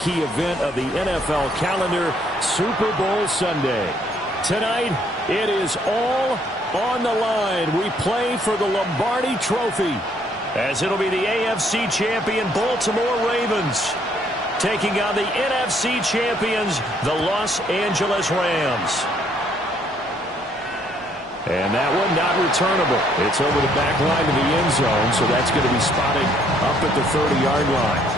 Key event of the NFL calendar, Super Bowl Sunday. Tonight, it is all on the line. We play for the Lombardi Trophy, as it'll be the AFC champion Baltimore Ravens taking on the NFC champions, the Los Angeles Rams. And that one not returnable. It's over the back line to the end zone, so that's going to be spotted up at the 30-yard line.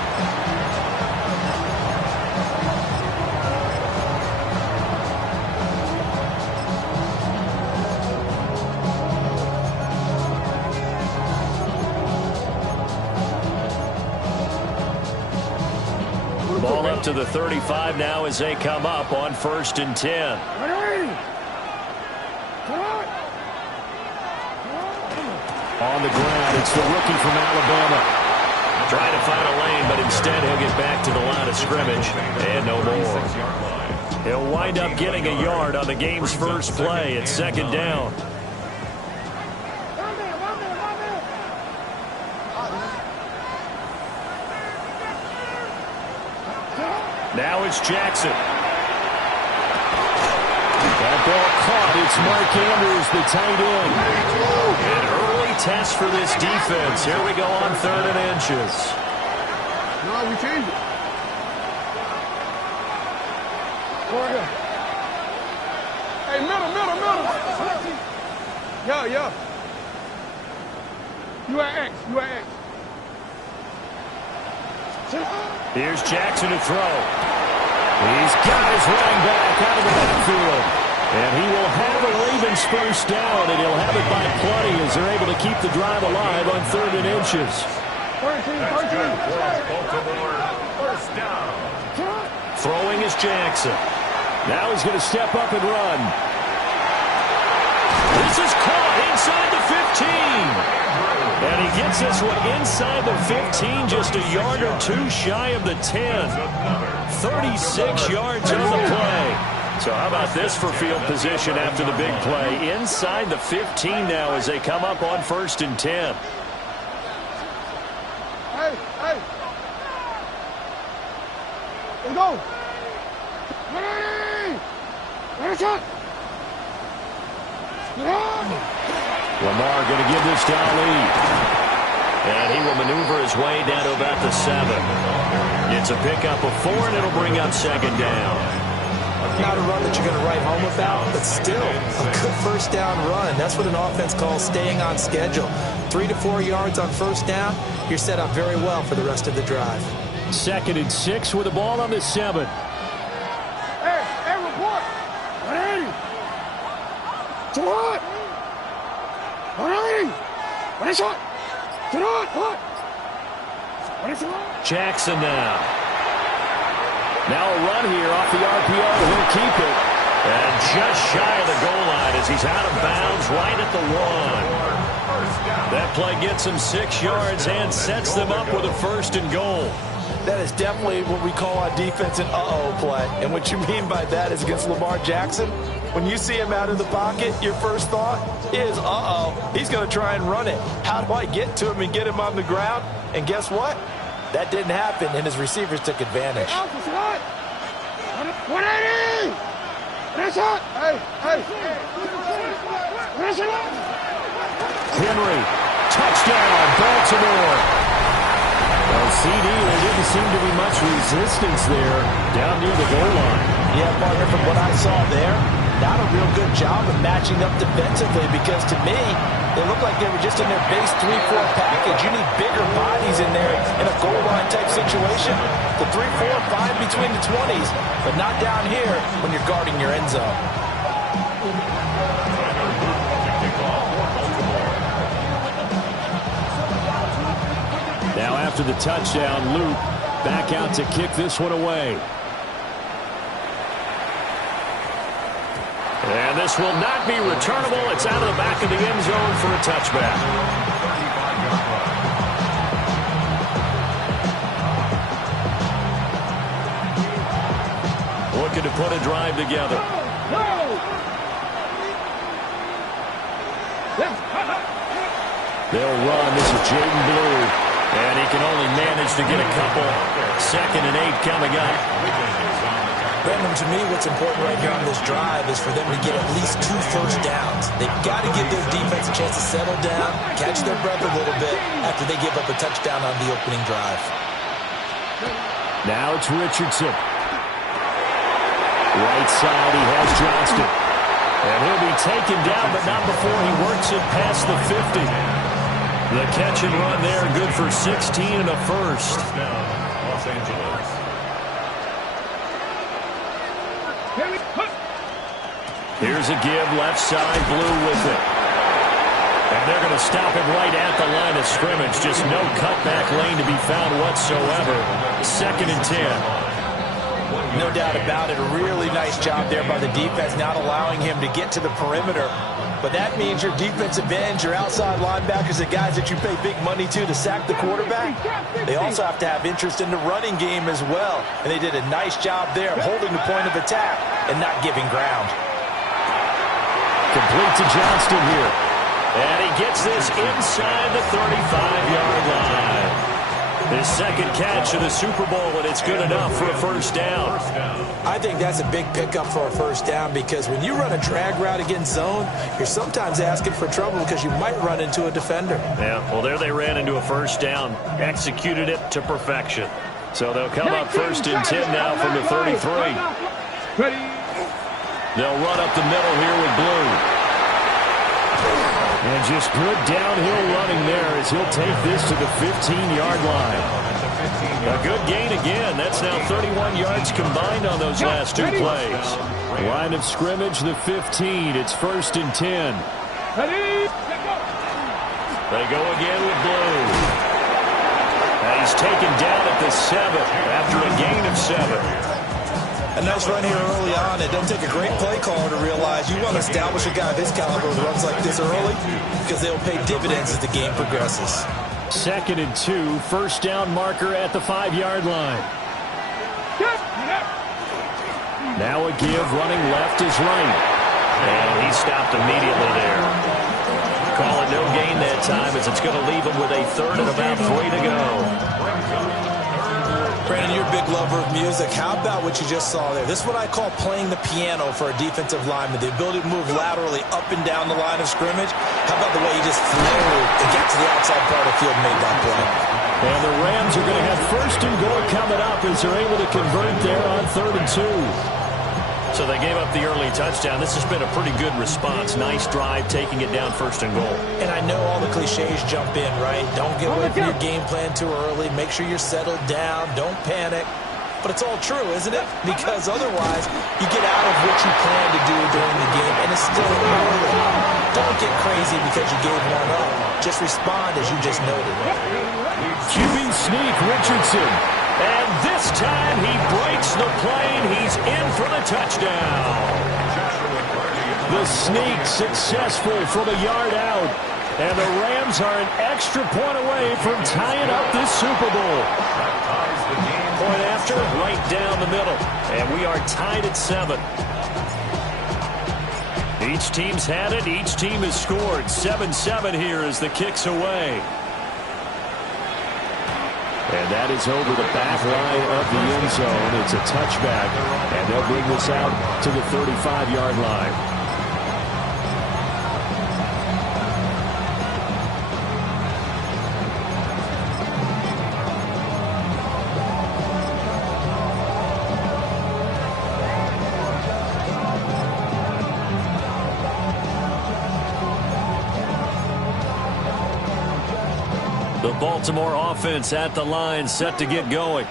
Ball up to the 35 now as they come up on 1st and 10. On the ground, it's the rookie from Alabama. Trying to find a lane, but instead he'll get back to the line of scrimmage. And no more. He'll wind up getting a yard on the game's first play. It's 2nd down. Now it's Jackson. That ball caught. It's Mark Andrews, the tight end. An early test for this defense. Here we go on 3rd and inches. No, we changed it. Hey, middle. Yeah. You at X. Here's Jackson to throw. He's got his running back out of the backfield. And he will have a Ravens first down, and he'll have it by plenty as they're able to keep the drive alive on 3rd and inches. 13. First down. Throwing is Jackson. Now he's going to step up and run. This is caught inside the 15. And he gets this one inside the 15, just a yard or two shy of the 10. 36 yards on the play. So how about this for field position after the big play? Inside the 15 now as they come up on 1st and 10. Hey. Let's go. Ready. Ready, shot. Lamar going to give this to Ali. And he will maneuver his way down to about the 7. It's a pickup of 4, and it'll bring up 2nd down. Not a run that you're going to write home about, but still a good first down run. That's what an offense calls staying on schedule. 3 to 4 yards on first down. You're set up very well for the rest of the drive. 2nd and 6 with the ball on the 7. Hey, report. 180. To what? 180. What is shot? To what? What is shot? Jackson now. Now a run here off the RPO. He'll keep it. And just shy of the goal line as he's out of bounds right at the 1. That play gets him 6 yards and sets them up with a 1st and goal. That is definitely what we call on defense an uh-oh play. And what you mean by that is against Lamar Jackson, when you see him out of the pocket, your first thought is, uh-oh, he's going to try and run it. How do I get to him and get him on the ground? And guess what? That didn't happen, and his receivers took advantage. 180! That's it! Hey! Henry, touchdown, Baltimore. Well, CD, there didn't seem to be much resistance there down near the goal line. Yeah, partner, from what I saw there, not a real good job of matching up defensively, because to me, they look like they were just in their base 3-4 package. You need bigger bodies in there in a goal line type situation. The 3-4, 5 between the 20s, but not down here when you're guarding your end zone. Now after the touchdown, Luke back out to kick this one away. And this will not be returnable. It's out of the back of the end zone for a touchback. Looking to put a drive together. They'll run. This is Jaden Blue. And he can only manage to get a couple. 2nd and 8 coming up. Brandon, to me, what's important right here on this drive is for them to get at least 2 first downs. They've got to give their defense a chance to settle down, catch their breath a little bit after they give up a touchdown on the opening drive. Now it's Richardson. Right side, he has Johnston. And he'll be taken down, but not before he works it past the 50. The catch and run there, good for 16 and a first. First down, Los Angeles. Here's a give, left side, Blue with it. And they're going to stop him right at the line of scrimmage. Just no cutback lane to be found whatsoever. 2nd and 10. No doubt about it. A really nice job there by the defense, not allowing him to get to the perimeter. But that means your defensive ends, your outside linebackers, the guys that you pay big money to sack the quarterback, they also have to have interest in the running game as well. And they did a nice job there of holding the point of attack and not giving ground. Complete to Johnston here. And he gets this inside the 35-yard line. His 2nd catch of the Super Bowl, and it's good enough for a first down. I think that's a big pickup for a first down because when you run a drag route against zone, you're sometimes asking for trouble because you might run into a defender. Yeah, well, there they ran into a first down. Executed it to perfection. So they'll come up 1st and 10 now from the 33. They'll run up the middle here with Blue. And just good downhill running there as he'll take this to the 15-yard line. A good gain again. That's now 31 yards combined on those last 2 plays. Line of scrimmage, the 15. It's 1st and 10. They go again with Blue. And he's taken down at the 7 after a gain of 7. A nice run here early on. It doesn't take a great play caller to realize you want to establish a guy of his caliber who runs like this early because they'll pay dividends as the game progresses. 2nd and 2, first down marker at the 5-yard line. Now a give, running left is right. And he stopped immediately there. Call it no gain that time as it's going to leave him with a 3rd and about 3 to go. Brandon, you're a big lover of music. How about what you just saw there? This is what I call playing the piano for a defensive lineman. The ability to move laterally up and down the line of scrimmage. How about the way he just flew and got to the outside part of the field and made that play? And the Rams are going to have 1st and goal coming up as they're able to convert there on 3rd and 2. So they gave up the early touchdown. This has been a pretty good response. Nice drive, taking it down 1st and goal. And I know all the cliches jump in, right? Don't get away from your game plan too early. Make sure you're settled down. Don't panic. But it's all true, isn't it? Because otherwise, you get out of what you plan to do during the game, and it's still early. Don't get crazy because you gave one up. Just respond as you just noted. QB sneak, Richardson. And this time he breaks the plane. He's in for the touchdown. The sneak successful from a yard out. And the Rams are an extra point away from tying up this Super Bowl. Point after, right down the middle. And we are tied at 7. Each team's had it. Each team has scored. 7-7 here as the kick's away. And that is over the back line of the end zone. It's a touchback, and they'll bring this out to the 35-yard line. The Baltimore offense at the line, set to get going.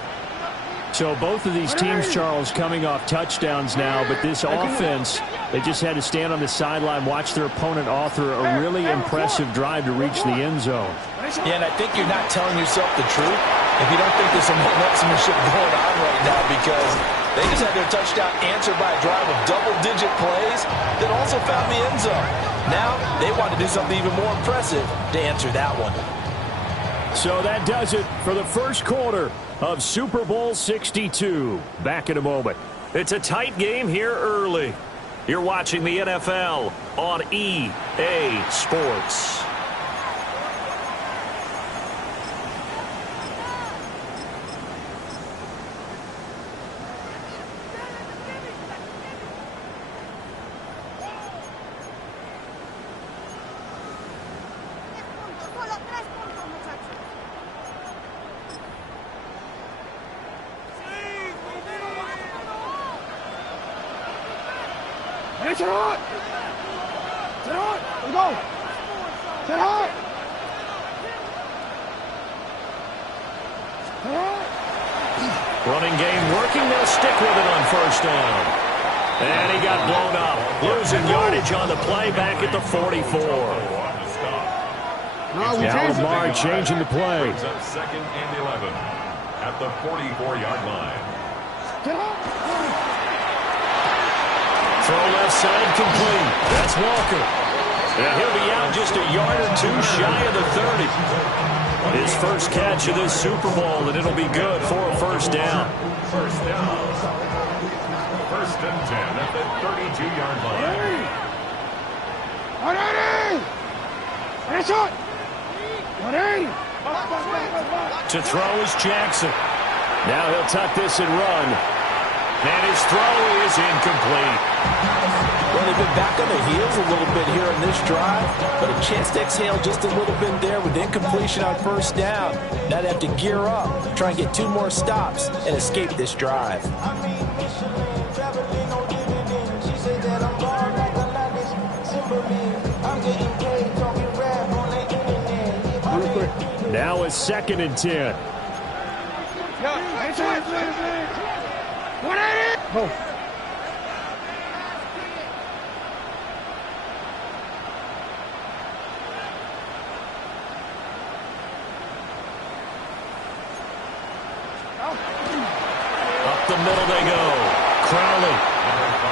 So both of these teams, Charles, coming off touchdowns now, but this offense, they just had to stand on the sideline, watch their opponent author a really impressive drive to reach the end zone. Yeah, and I think you're not telling yourself the truth if you don't think there's some marksmanship going on right now, because they just had their touchdown answered by a drive of double-digit plays that also found the end zone. Now they want to do something even more impressive to answer that one. So that does it for the first quarter of Super Bowl 62. Back in a moment. It's a tight game here early. You're watching the NFL on EA Sports. Ready, sit hard. Sit hard. Let's go. Sit hard. Sit hard. Running game working. They'll stick with it on first down. And he got blown up. Losing yardage on the play back at the 44. No, now Lamar changing the play. Brings up 2nd and 11 at the 44-yard line. Throw left side complete. That's Walker. And he'll be out just a yard or two shy of the 30. His first catch of this Super Bowl, and it'll be good for a first down. First down. 1st and 10 at the 32-yard line. 180. Ready, shot. 180. To throw is Jackson. Now he'll tuck this and run. And his throw is incomplete. Well, they've been back on their heels a little bit here in this drive, but a chance to exhale just a little bit there with incompletion on first down. Now they have to gear up, try and get 2 more stops, and escape this drive. Now it's 2nd and 10. 180. Go. Up the middle they go. Crowley.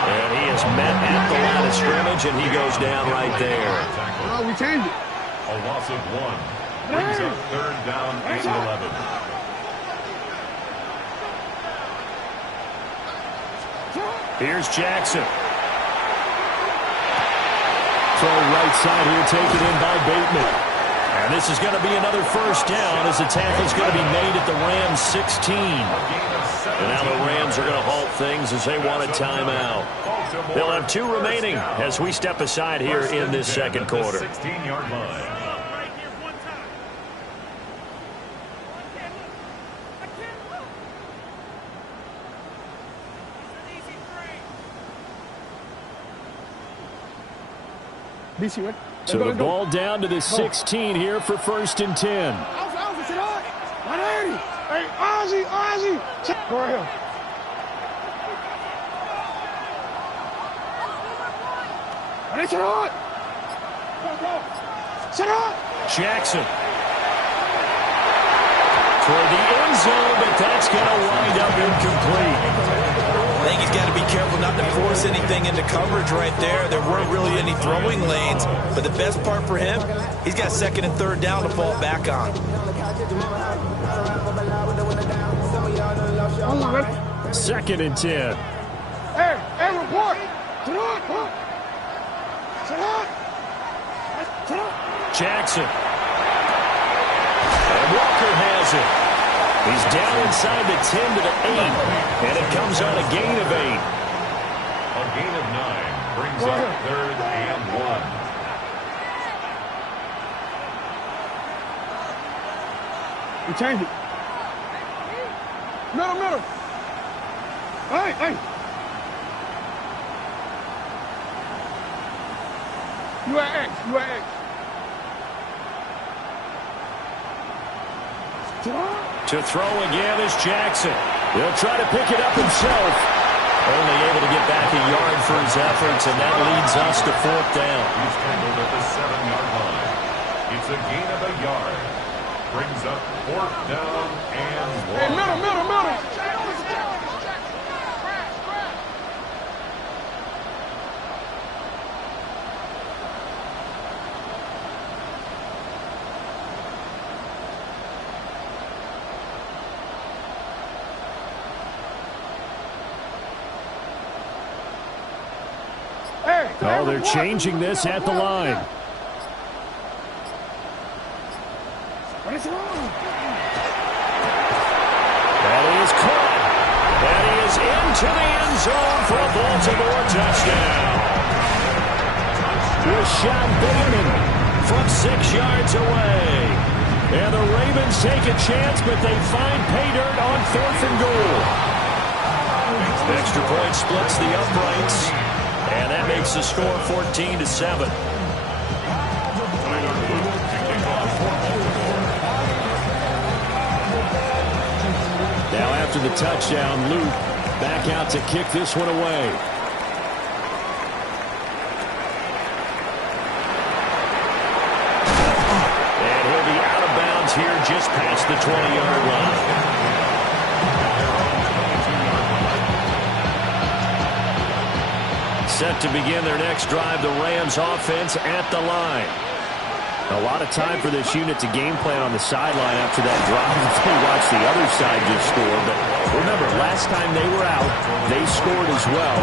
And he is met at the line of scrimmage, and he goes down right there. No, we changed it. A loss of 1. Brings up 3rd down and 11. Here's Jackson. Throw right side here, taken in by Bateman. And this is going to be another first down as the tackle's going to be made at the Rams 16. And now the Rams are going to halt things as they want a timeout. They'll have 2 remaining as we step aside here in this second quarter. 16-yard line. BC, right? So the ball down to the 16 here for 1st and 10. Alpha, sit up. 180. Hey, Ozzy. Go right here. Ready, sit up. Sit up. Jackson. Toward the end zone, but that's going to wind up incomplete. I think he's got to be careful not to force anything into coverage right there. There weren't really any throwing lanes, but the best part for him, he's got 2nd and 3rd down to fall back on. 2nd and 10. Hey, report. Sit up. Jackson. And Walker has it. He's down inside the 10 to the 8, and it comes on a gain of 8. A gain of 9 brings up 3rd and 1. We changed it. Middle. Hey. You at X. To throw again is Jackson. He'll try to pick it up himself. Only able to get back a yard for his efforts, and that leads us to 4th down. He's tackled at the 7-yard line. It's a gain of a yard. Brings up 4th down and 1. Hey, middle. Oh, they're changing this at the line. What is wrong? That is caught. That is into the end zone for a Baltimore touchdown. Rashad Bateman from 6 yards away. And the Ravens take a chance, but they find pay dirt on 4th and goal. Extra point splits the uprights. And that makes the score 14-7. Now after the touchdown, Luke back out to kick this one away. And he'll be out of bounds here just past the 20-yard line. Set to begin their next drive, the Rams offense at the line. A lot of time for this unit to game plan on the sideline after that drive. They watch the other side just score. But remember, last time they were out, they scored as well.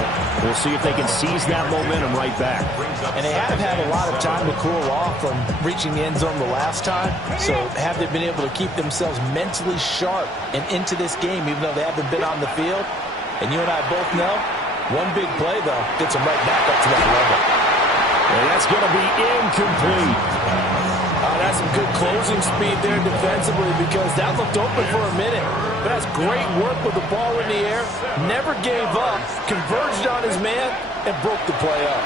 We'll see if they can seize that momentum right back. And they have had a lot of time to cool off from reaching the end zone the last time. So have they been able to keep themselves mentally sharp and into this game, even though they haven't been on the field? And you and I both know, one big play, though, gets them right back up to that level. And that's going to be incomplete. That's some good closing speed there defensively because that looked open for a minute. But that's great work with the ball in the air. Never gave up, converged on his man, and broke the play up.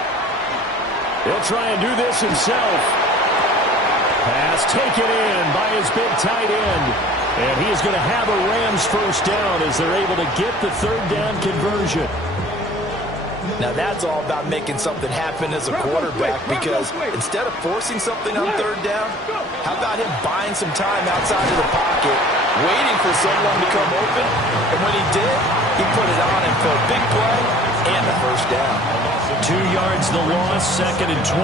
He'll try and do this himself. Pass taken in by his big tight end. And he is going to have a Rams first down as they're able to get the third down conversion. Now that's all about making something happen as a quarterback because instead of forcing something on third down, how about him buying some time outside of the pocket, waiting for someone to come open, and when he did, he put it on him for a big play and the first down. 2 yards the loss, 2nd and 12.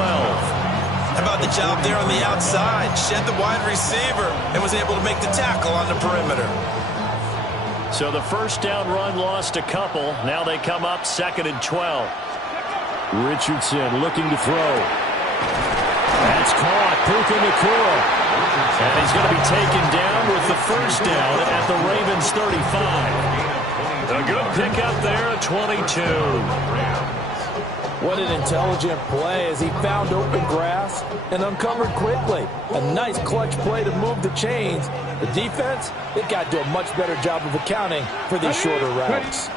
How about the job there on the outside? Shed the wide receiver and was able to make the tackle on the perimeter. So the first down run lost a couple. Now they come up 2nd and 12. Richardson looking to throw. That's caught. Puka Nacua. And he's going to be taken down with the first down at the Ravens 35. A good pickup there at 22. What an intelligent play as he found open grass and uncovered quickly. A nice clutch play to move the chains. The defense, they've got to do a much better job of accounting for these shorter routes.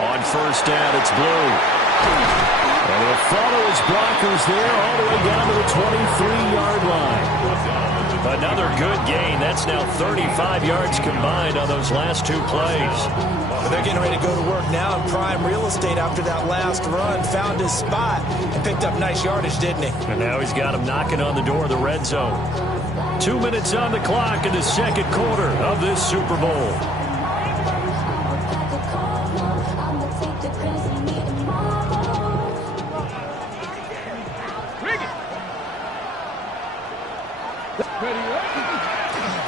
On first down, it's Blue. And he'll follow his blockers there all the way down to the 23-yard line. Another good gain. That's now 35 yards combined on those last 2 plays. But they're getting ready to go to work now in prime real estate after that last run. Found his spot and picked up nice yardage, didn't he? And now he's got him knocking on the door of the red zone. 2 minutes on the clock in the second quarter of this Super Bowl.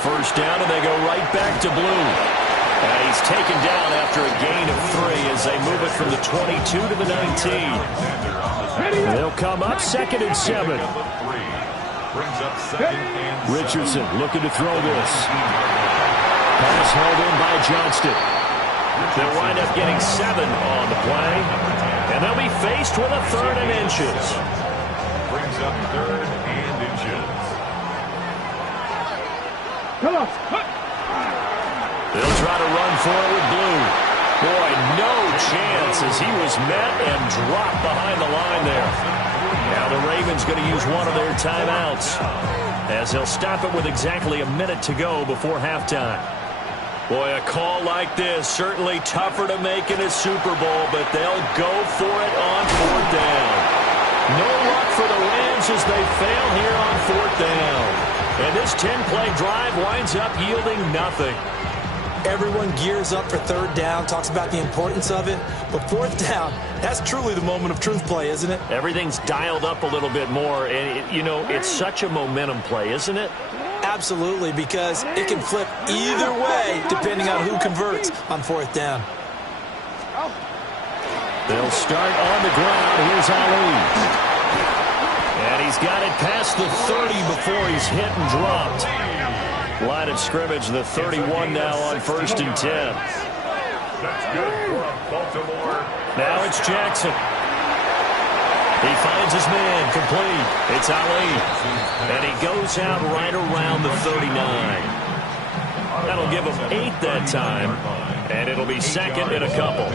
First down, and they go right back to Blue. And he's taken down after a gain of 3 as they move it from the 22 to the 19. And they'll come up 2nd and 7. Richardson looking to throw this. Pass held in by Johnston. They'll wind up getting 7 on the play. And they'll be faced with a 3rd and inches. Brings up 3rd and inches. Come on. They'll try to run for it with Blue. Boy, no chance as he was met and dropped behind the line there. Now the Ravens going to use one of their timeouts as they'll stop it with exactly a minute to go before halftime. Boy, a call like this, certainly tougher to make in a Super Bowl, but they'll go for it on 4th down. No luck for the Rams as they fail here on 4th down. And this 10-play drive winds up yielding nothing. Everyone gears up for 3rd down, talks about the importance of it. But 4th down, that's truly the moment of truth play, isn't it? Everything's dialed up a little bit more. And, it's such a momentum play, isn't it? Absolutely, because it can flip either way depending on who converts on 4th down. They'll start on the ground. Here's Ali. And he's got it past the 30 before he's hit and dropped. Line of scrimmage, the 31 now on 1st and 10. That's good for Baltimore. Now it's Jackson. He finds his man, complete. It's Ali. And he goes out right around the 39. That'll give him 8 that time. And it'll be 2nd and a couple.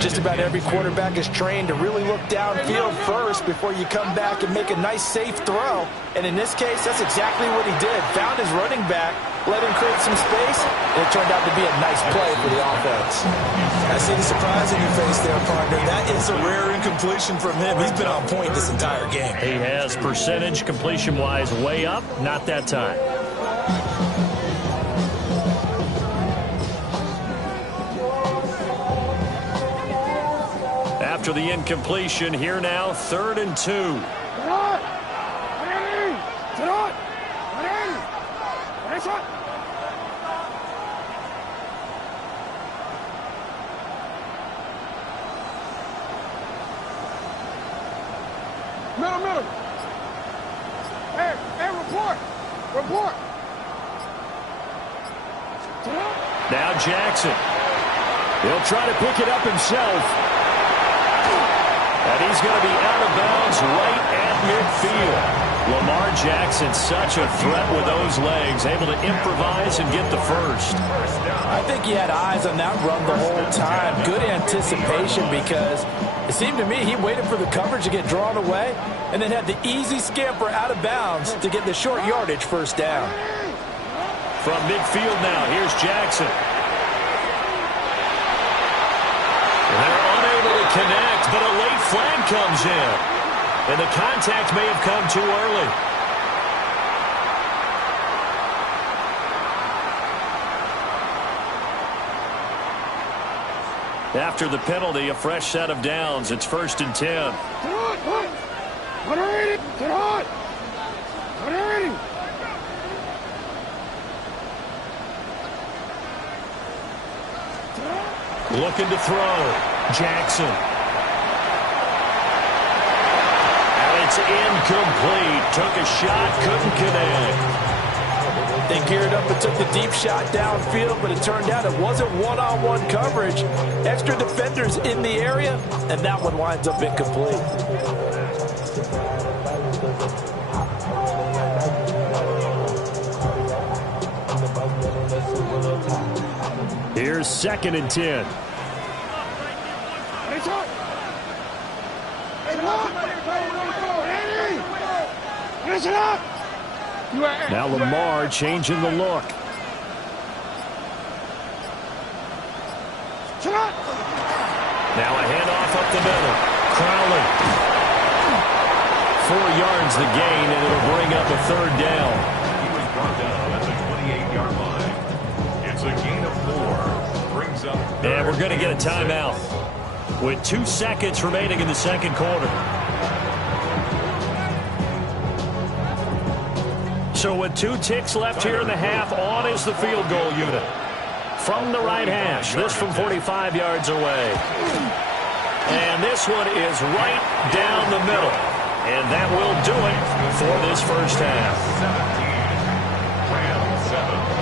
Just about every quarterback is trained to really look downfield first before you come back and make a nice, safe throw. And in this case, that's exactly what he did. Found his running back, let him create some space, and it turned out to be a nice play for the offense. I see the surprise in your face there, partner. That is a rare incompletion from him. He's been on point this entire game. He has percentage completion-wise way up, not that time. After the incompletion, here now, 3rd and 2. Middle. Hey, report. Now Jackson. He'll try to pick it up himself. And he's going to be out of bounds right at midfield. Lamar Jackson, such a threat with those legs, able to improvise and get the first. I think he had eyes on that run the whole time. Good anticipation because it seemed to me he waited for the coverage to get drawn away and then had the easy scamper out of bounds to get the short yardage first down. From midfield now, here's Jackson. And they're unable to connect, but a late flag comes in. And the contact may have come too early. After the penalty, a fresh set of downs. It's 1st and 10. Looking to throw. Jackson. And it's incomplete. Took a shot, couldn't connect. They geared up and took the deep shot downfield, but it turned out it wasn't one-on-one coverage. Extra defenders in the area, and that one winds up incomplete. Here's 2nd and 10. Now Lamar changing the look. Now a handoff up the middle. Crowley. 4 yards the gain, and it'll bring up a 3rd down. He was brought down at the 28-yard line. It's a gain of 4. Brings up. And we're going to get a timeout with 2 seconds remaining in the 2nd quarter. So with 2 ticks left here in the half, on is the field goal unit. From the right hash, this from 45 yards away. And this one is right down the middle. And that will do it for this first half. 17. Rams 7.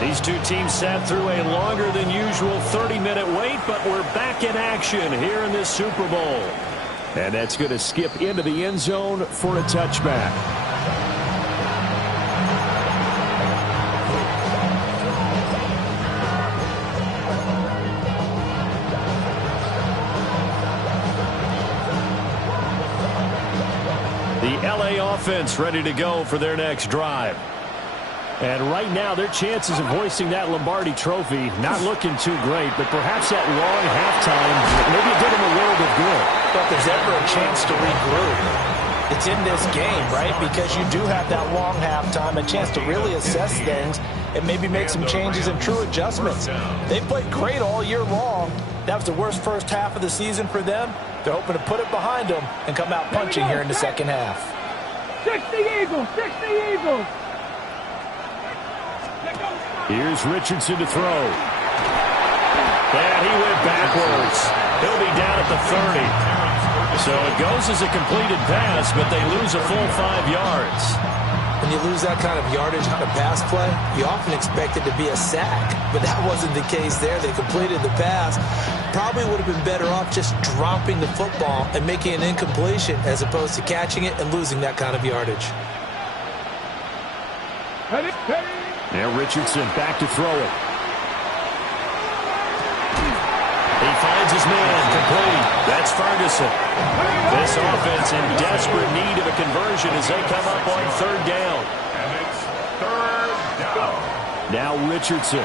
These two teams sat through a longer than usual 30-minute wait, but we're back in action here in this Super Bowl. And that's going to skip into the end zone for a touchback. The LA offense ready to go for their next drive. And right now, their chances of hoisting that Lombardi trophy not looking too great, but perhaps that long halftime, maybe it did them a world of good. But if there's ever a chance to regroup, it's in this game, right? Because you do have that long halftime, a chance to really assess things and maybe make some changes and true adjustments. They played great all year long. That was the worst first half of the season for them. They're hoping to put it behind them and come out punching here in the second half. 60 Eagles, 60 Eagles. Here's Richardson to throw. And he went backwards. He'll be down at the 30. So it goes as a completed pass, but they lose a full 5 yards. When you lose that kind of yardage on a pass play, you often expect it to be a sack, but that wasn't the case there. They completed the pass. Probably would have been better off just dropping the football and making an incompletion as opposed to catching it and losing that kind of yardage. Now Richardson back to throw it. He finds his man, complete. That's Ferguson. This offense in desperate need of a conversion as they come up on third down. And it's third down. Now Richardson.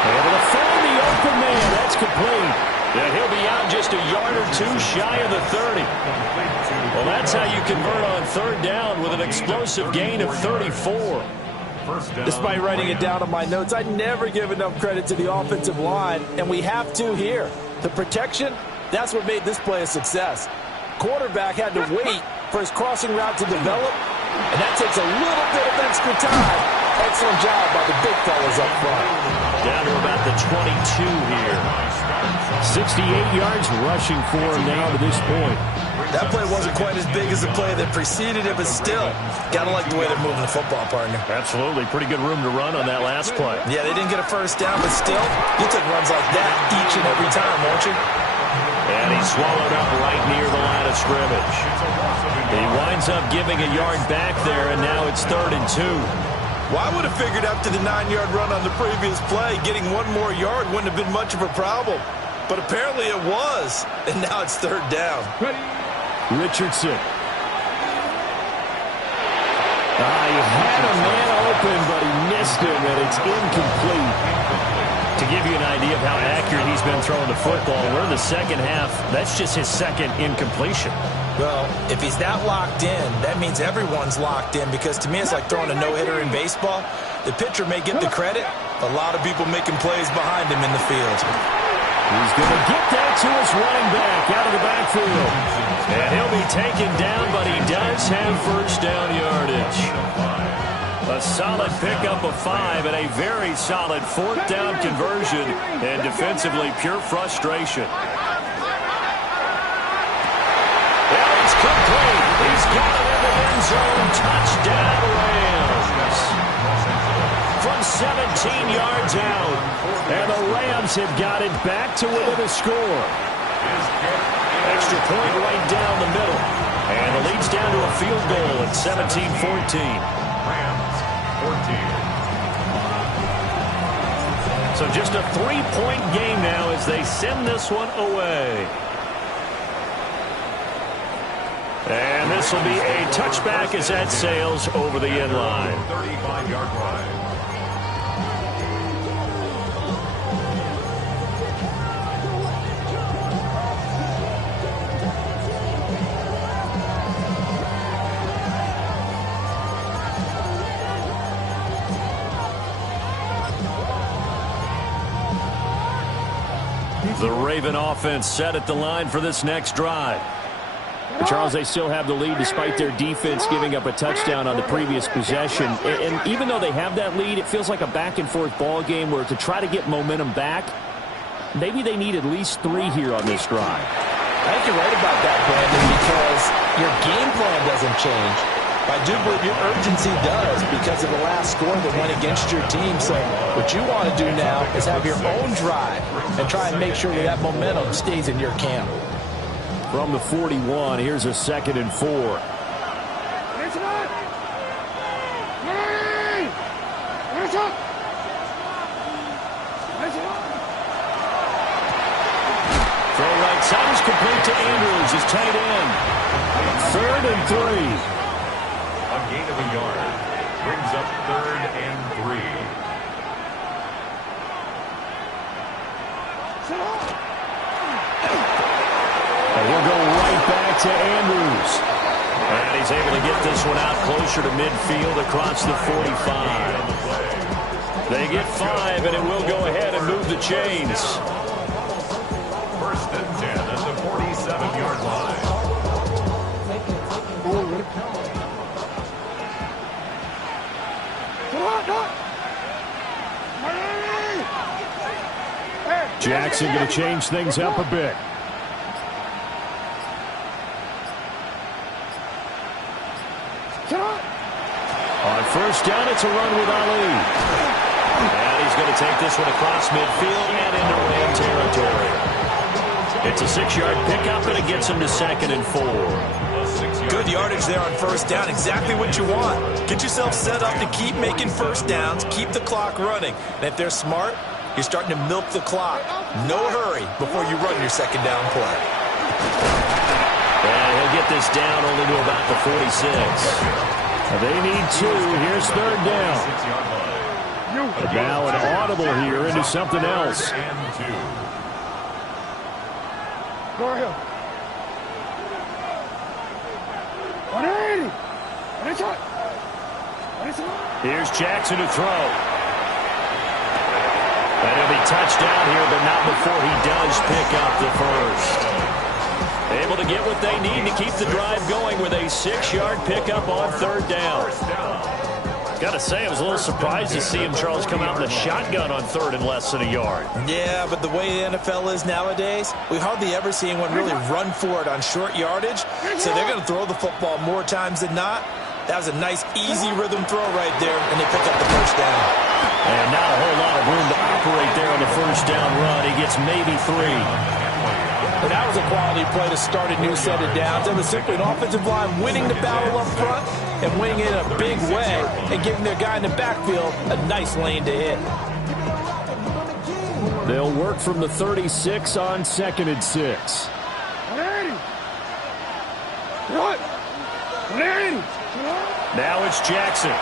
Able to find the open man. That's complete. Yeah, he'll be out just a yard or two shy of the 30. Well, that's how you convert on third down with an explosive gain of 34. Despite writing it down on my notes, I never give enough credit to the offensive line, and we have to here. The protection, that's what made this play a success. Quarterback had to wait for his crossing route to develop, and that takes a little bit of extra time. Excellent job by the big fellas up front. Down to about the 22 here. 68 yards rushing for him now to this point. That play wasn't quite as big as the play that preceded it, but still, gotta like the way they're moving the football, partner. Absolutely. Pretty good room to run on that last play. Yeah, they didn't get a first down, but still, you take runs like that each and every time, won't you? And he's swallowed up right near the line of scrimmage. He winds up giving a yard back there, and now it's 3rd and 2. Well, I would have figured after the 9-yard run on the previous play, getting one more yard wouldn't have been much of a problem. But apparently it was, and now it's 3rd down. Richardson. He had a man open, but he missed him, and it's incomplete. To give you an idea of how accurate he's been throwing the football, we're in the second half. That's just his second incompletion. Well, if he's that locked in, that means everyone's locked in, because to me it's like throwing a no-hitter in baseball. The pitcher may get the credit, a lot of people making plays behind him in the field. He's going to get that to his running back out of the backfield. And he'll be taken down, but he does have first down yardage. A solid pickup of 5 and a very solid 4th down conversion, and defensively pure frustration. Well, it's complete. He's got it in the end zone. Touchdown, Rams. From 17 yards out. And the Rams have got it back to within a score. Extra point right down the middle. And the lead's down to a field goal at 17-14. Rams, 14. So just a 3-point game now as they send this one away. And this will be a touchback as that sails over the end line. 35-yard line. The Raven offense set at the line for this next drive. Charles, they still have the lead despite their defense giving up a touchdown on the previous possession. And even though they have that lead, it feels like a back-and-forth ball game where to try to get momentum back, maybe they need at least 3 here on this drive. I think you're right about that, Brandon, because your game plan doesn't change. I do believe your urgency does because of the last score that went against your team. So what you want to do now is have your own drive and try and make sure that that momentum stays in your camp. From the 41, here's a 2nd and 4. Throw right side is complete to Andrews, his tight end. 3rd and 3. A gain of a yard. Brings up 3rd and 3. And we'll go right back to Andrews. And he's able to get this one out closer to midfield across the 45. They get 5, and it will go ahead and move the chains. 1st and 10 at the 47-yard line. Jackson going to change things up a bit. to run with Ali. And he's going to take this one across midfield and into Ram territory. It's a 6-yard pickup, and it gets him to 2nd and 4. Good yardage there on first down. Exactly what you want. Get yourself set up to keep making first downs, keep the clock running. And if they're smart, you're starting to milk the clock. No hurry before you run your second down play. And he'll get this down only to about the 46. They need 2. Here's 3rd down. Now an audible here into something else. Go ahead. 180. Here's Jackson to throw. And he'll be touched down here, but not before he does pick up the first. Able to get what they need to keep the drive going with a 6-yard pickup on 3rd down. Got to say, I was a little surprised to see him, Charles, come out in the shotgun on 3rd and less than a yard. Yeah, but the way the NFL is nowadays, we hardly ever see anyone really run for it on short yardage. So they're going to throw the football more times than not. That was a nice, easy rhythm throw right there, and they pick up the first down. And not a whole lot of room to operate there on the first down run. He gets maybe 3. But that was a quality play to start a new set of downs. It was simply an offensive line winning the battle up front and winning it in a big way and giving their guy in the backfield a nice lane to hit. They'll work from the 36 on 2nd and 6. 180. What? 180. Now it's Jackson.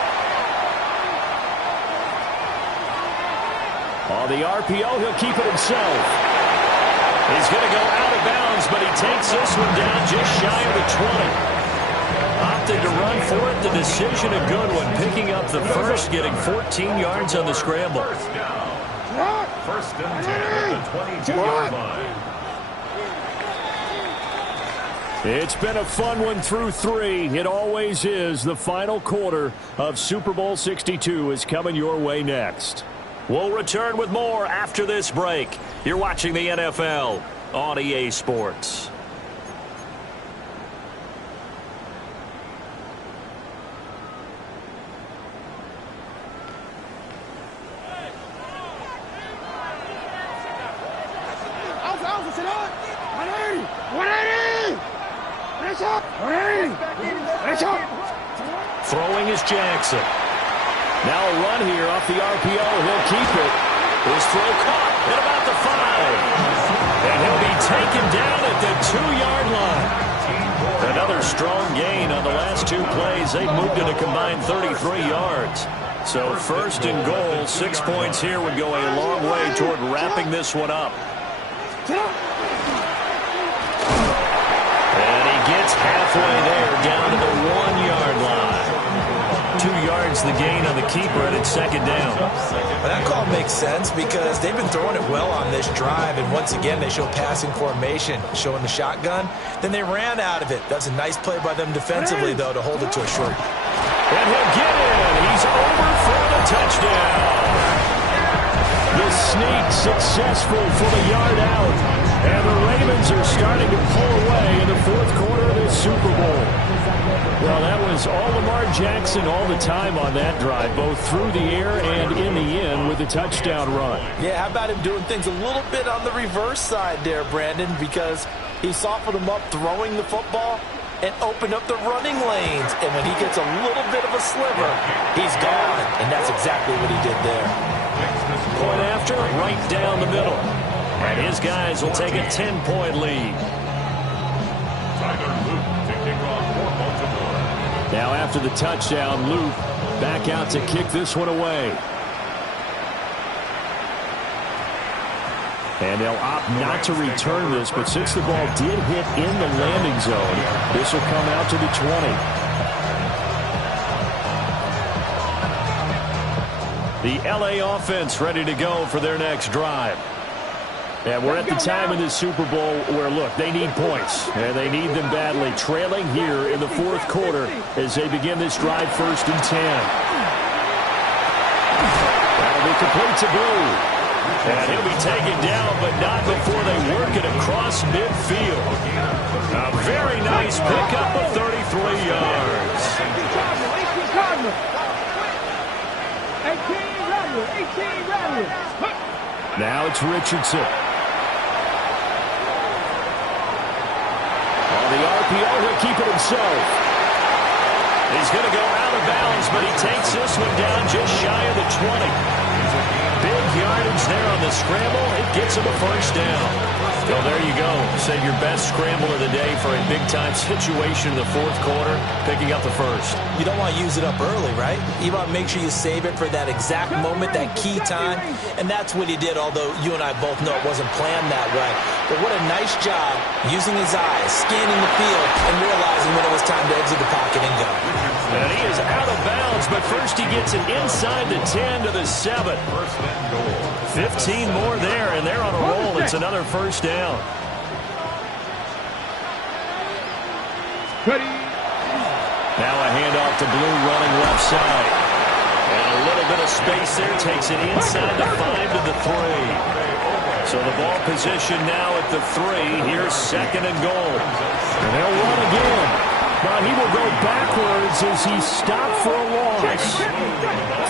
On the RPO, he'll keep it himself. He's going to go out of bounds, but he takes this one down just shy of the 20. Opted to run for it. The decision a good one. Picking up the first, getting 14 yards on the scramble. First and 10 at the 22-yard line. It's been a fun one through 3. It always is. The final quarter of Super Bowl 62 is coming your way next. We'll return with more after this break. You're watching the NFL on EA Sports. Throwing is Jackson. Now a run here off the RPO. He'll keep it. His throw caught at about the 5. And he'll be taken down at the 2-yard line. Another strong gain on the last 2 plays. They moved it a combined 33 yards. So 1st and goal, 6 points here would go a long way toward wrapping this one up. And he gets halfway there down to the 1-yard line. 2 yards the gain on the keeper, and it's 2nd down. Well, that call makes sense because they've been throwing it well on this drive, and once again they show passing formation, showing the shotgun. Then they ran out of it. That's a nice play by them defensively, though, to hold it to a short. And he'll get in. He's over for the touchdown. The sneak successful for the yard out. And the Ravens are starting to pull away in the 4th quarter of this Super Bowl. Well, that was all Lamar Jackson all the time on that drive, both through the air and in the end with a touchdown run. Yeah, how about him doing things a little bit on the reverse side there, Brandon, because he softened him up throwing the football and opened up the running lanes. And when he gets a little bit of a sliver, he's gone. And that's exactly what he did there. Point after, right down the middle. And his guys will take a 10-point lead. Now after the touchdown, Luke back out to kick this one away. And they'll opt not to return this, but since the ball did hit in the landing zone, this will come out to the 20. The LA offense ready to go for their next drive. And we're at the time in this Super Bowl where, look, they need points. And they need them badly. Trailing here in the 4th quarter as they begin this drive 1st and 10. That'll be complete to Blue. And he'll be taken down, but not before they work it across midfield. A very nice pickup of 33 yards. Now it's Richardson. On the RPO, he'll keep it himself. He's going to go out of bounds, but he takes this one down just shy of the 20. Big yardage there on the scramble. It gets him a first down. Well, there you go. Save your best scramble of the day for a big-time situation in the fourth quarter, picking up the first. You don't want to use it up early, right? You want to make sure you save it for that exact moment, that key time, and that's what he did, although you and I both know it wasn't planned that way. But what a nice job using his eyes, scanning the field, and realizing when it was time to exit the pocket and go. And he is out of bounds, but first he gets it inside the 10 to the 7. 15 more there, and they're on a roll. It's another first down. Now a handoff to Blue running left side. And a little bit of space there. Takes it inside the 5 to the 3. So the ball position now at the 3. Here's second and goal. And they'll run again. But he will go backwards as he stopped for a loss.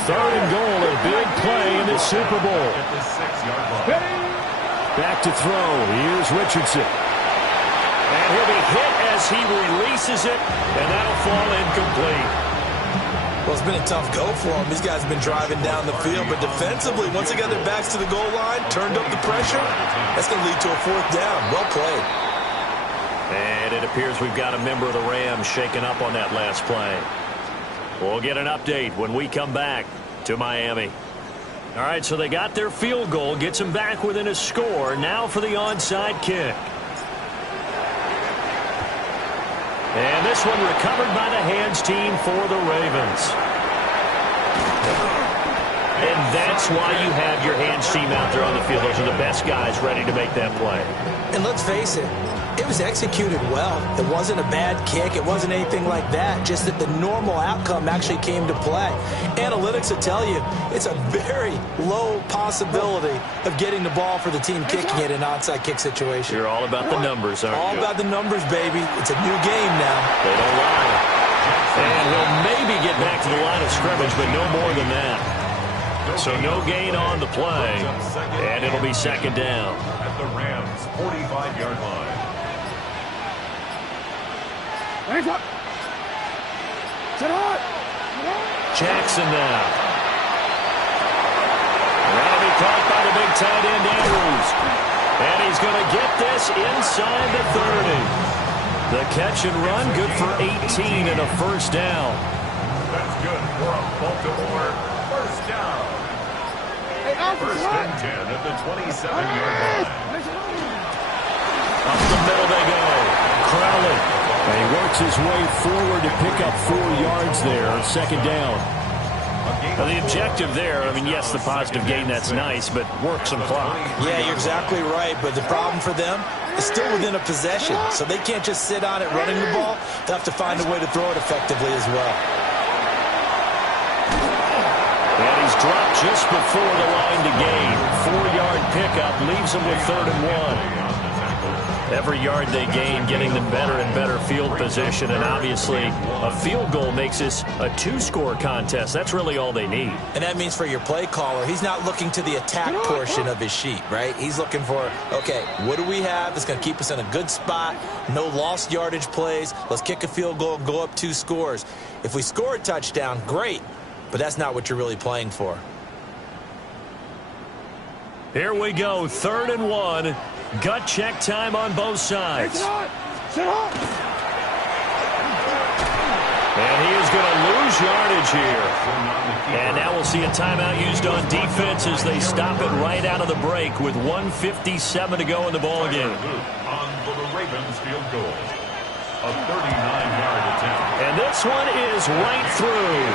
Third and goal, a big play in this Super Bowl. Back to throw. Here's Richardson. And he'll be hit as he releases it, and that'll fall incomplete. Well, it's been a tough go for him. These guys have been driving down the field, but defensively, once they got their backs to the goal line, turned up the pressure, that's going to lead to a fourth down. Well played. And it appears we've got a member of the Rams shaken up on that last play. We'll get an update when we come back to Miami. All right, so they got their field goal, gets them back within a score. Now for the onside kick. And this one recovered by the hands team for the Ravens. And that's why you have your hands team out there on the field. Those are the best guys ready to make that play. And let's face it, it was executed well. It wasn't a bad kick. It wasn't anything like that. Just that the normal outcome actually came to play. Analytics will tell you it's a very low possibility of getting the ball for the team kicking it in an onside kick situation. You're all about the numbers, aren't you? All about the numbers, baby. It's a new game now. They don't lie. And he'll maybe get back to the line of scrimmage, but no more than that. So no gain on the play, and it'll be second down. At the Rams' 45-yard line. Jackson now. That'll be caught by the big tight end, Andrews. And he's going to get this inside the 30. The catch and run, good for 18 and a first down. That's good for a Baltimore first down. First and 10 at the 27-yard line. Up the middle they go. Crowley. And he works his way forward to pick up 4 yards there. Second down. Now the objective there, I mean, yes, the positive gain, that's nice, but work some clock. Yeah, you're exactly right. But the problem for them is still within a possession. So they can't just sit on it running the ball. They'll have to find a way to throw it effectively as well. And he's dropped just before the line to gain. 4-yard pickup leaves him with 3rd and 1. Every yard they gain, getting them better and better field position. And obviously, a field goal makes this a 2-score contest. That's really all they need. And that means for your play caller, he's not looking to the attack portion of his sheet, right? He's looking for, okay, what do we have that's going to keep us in a good spot? No lost yardage plays. Let's kick a field goal and go up 2 scores. If we score a touchdown, great. But that's not what you're really playing for. Here we go, 3rd and 1. Gut check time on both sides. And he is going to lose yardage here. And now we'll see a timeout used on defense as they stop it right out of the break with 1:57 to go in the ball game. On for the Ravens field goal. A 39-yard attempt. And this one is right through.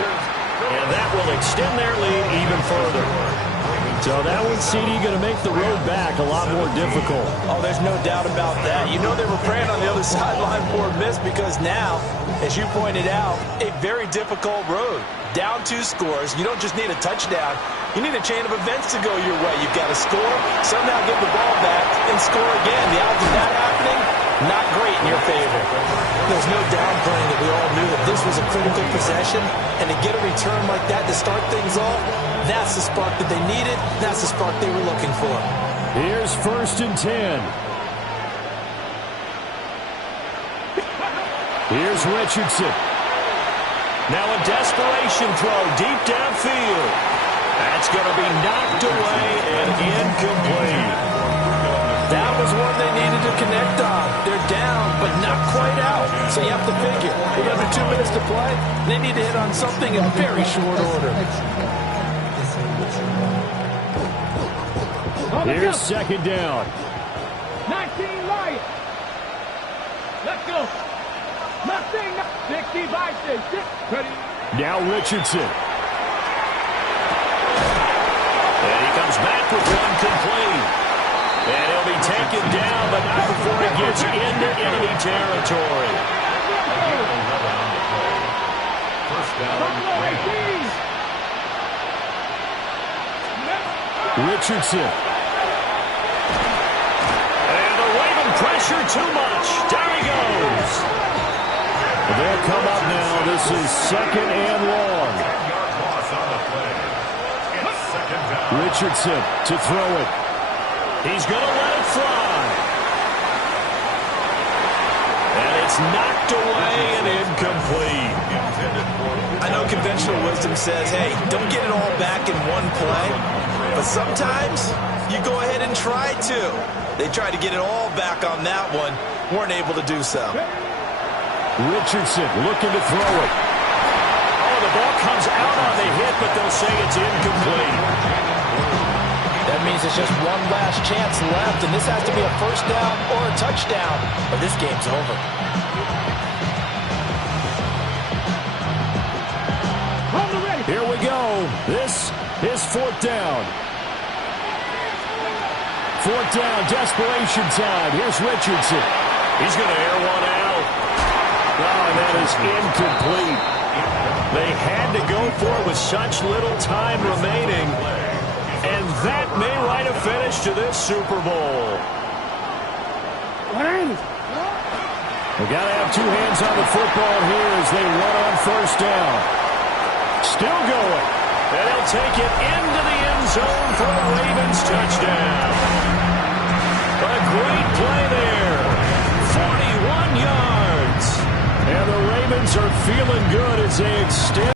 And that will extend their lead even further. So that one, CD, going to make the road back a lot more difficult. Oh, there's no doubt about that. You know they were praying on the other sideline for a miss because now, as you pointed out, a very difficult road. Down 2 scores. You don't just need a touchdown. You need a chain of events to go your way. You've got to score, somehow get the ball back, and score again. The odds of that happening, not great in your favor. There's no downplaying that we all knew that this was a critical possession, and to get a return like that to start things off, that's the spark that they needed. That's the spark they were looking for. Here's 1st and 10. Here's Richardson. Now a desperation throw deep downfield. That's going to be knocked away and incomplete. That was one they needed to connect on. They're down, but not quite out. So you have to figure, with under 2 minutes to play, they need to hit on something in very short order. Here's 2nd down. 19 Lions. Let's go. Nothing. 60 Vikings. Ready. Now Richardson. And he comes back with one complete. And he'll be taken down, but not before he gets into enemy territory. First down, Ravens. Richardson. And the Raven pressure too much. Down he goes. They'll come up now. This is 2nd and long. 10-yard loss on the play. It's 2nd down. Richardson to throw it. He's going to let it fly. And it's knocked away and incomplete. I know conventional wisdom says, hey, don't get it all back in one play. But sometimes you go ahead and try to. They tried to get it all back on that one. Weren't able to do so. Richardson looking to throw it. Oh, the ball comes out on the hit, but they'll say it's incomplete. That means it's just one last chance left, and this has to be a 1st down or a touchdown, or this game's over. Here we go. This is 4th down. 4th down, desperation time. Here's Richardson. He's going to air one out. Oh, and that is incomplete. They had to go for it with such little time remaining. And that may write a finish to this Super Bowl. We've got to have 2 hands on the football here as they run on 1st down. Still going. And he'll take it into the end zone for a Ravens touchdown. A great play there. 41 yards. And the Ravens are feeling good as they extend.